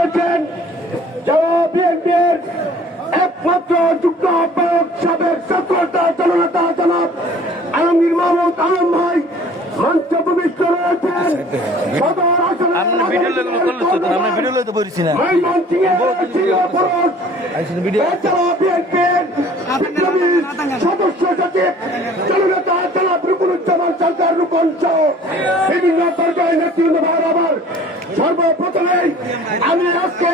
রয়েছেন যারা বিএনপির একমাত্র যুগ্ম আহ্বায়ক সাবেক সক্রিয়তা জননেতা জনাব আলমগীর মাহমুদ আলম ভাই মঞ্চ ভূমিষ্ঠ রয়েছেন সদর সদস্য সচিব জননেতা জনাব রুকুনুজ্জামান সরকার রুকন সহ বিভিন্ন পর্যায়ের নেতৃবৃন্দ ভাইয়ের আবার সর্বপ্রথমেই আমি আজকে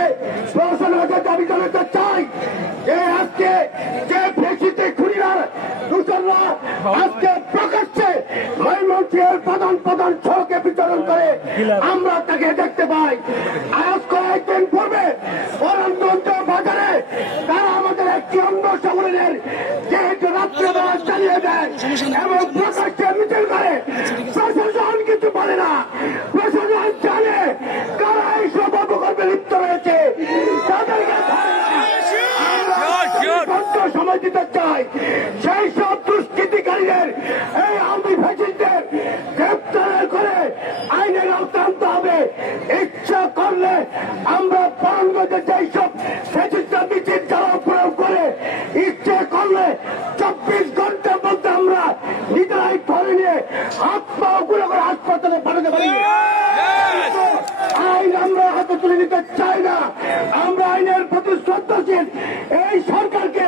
প্রশাসনের দাবি জানাতে চাই যে আজকে যে ফেসিতে খুনিরা দূষণরা আজকে প্রকাশ্যে ময়মনসিংহের প্রধান সড়কে বিচরণ করে আমরা তাকে দেখতে পাই। আজ কয়েকদিন পূর্বে পরমগঞ্জ বাজারে তারা আমাদের একটি অন্য শহরের যে রাত্রেবেলা চালিয়ে দেয় এবং প্রকাশ্যে মিছিল করে। প্রশাসন কিছু বলে না, প্রশাসন জানে কারা এইসব অপকর্মে লিপ্ত রয়েছে, তাদেরকে সময় দিতে চাই। সেই সব দুষ্কৃতিকারীদের এই আওয়ামী ফ্যাসিস্টদের গ্রেপ্তার করে আইনের আওতায় আনতে হবে। ইচ্ছা করলে আমরা পরমগঞ্জে যেই সব ফ্যাসিস্ট মিছিল যারা প্রয়োগ করে ইচ্ছে করলে 24 ঘন্টার মধ্যে আমরা নিজেরাই ধরে নিয়ে হাত পা গুলো করে হাসপাতালে পাঠাতে পারি। আইন আমরা হাতে তুলে নিতে চাই না। আমরা আইনের প্রতি শ্রদ্ধাশীল। এই সরকারকে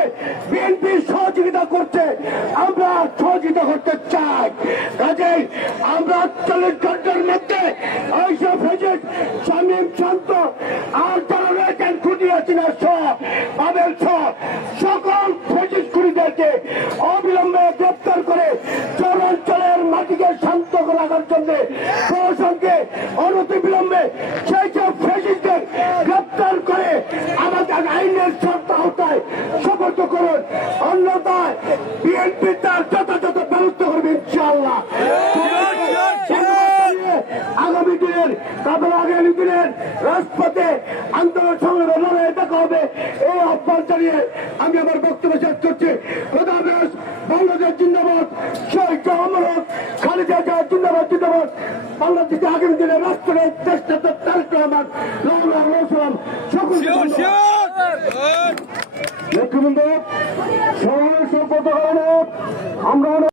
বিএনপি সহযোগিতা করছে, আমরা সহযোগিতা করতে চাই। কাজেই আমরা 48 ঘন্টার মধ্যে এইসব ফেসিস্ট শামীম শান্ত আর যারা রয়েছেন খুঁটিয়াছিনা সহ পাবেল সহ সকল ফেসিস্ট খুনিদেরকে অবিলম্বে গ্রেপ্তার করে চরাঞ্চলের মাটিকে শান্ত রাখার জন্য প্রশাসনকে অনতিবিলম্বে সেই সব ফেসিস্টদের গ্রেপ্তার করে আমাদের আইনের শর্ত আওতায় সমর্থ করুন। অন্যথায় বিএনপি তার যথাযথ ব্যবস্থা করবে ইনশাআল্লাহ। আগামী দিনের আগামী দিনের রাজপথে আন্দোলন সংগ্রামে লড়াই দেখা হবে এই আহ্বান জানিয়ে আমি আমার বক্তব্য শেষ করছি। খোদাহাফেজ। বাংলাদেশ জিন্দাবাদ। শহীদ অমর হোক খালেদা জিয়া জিন্দাবাদ জিন্দাবাদ। বাংলাদেশে আগামী দিনের রাষ্ট্রের চেষ্টা তারেক রহমান সকল নেতৃবৃন্দ সবাই সম্পদ আমরা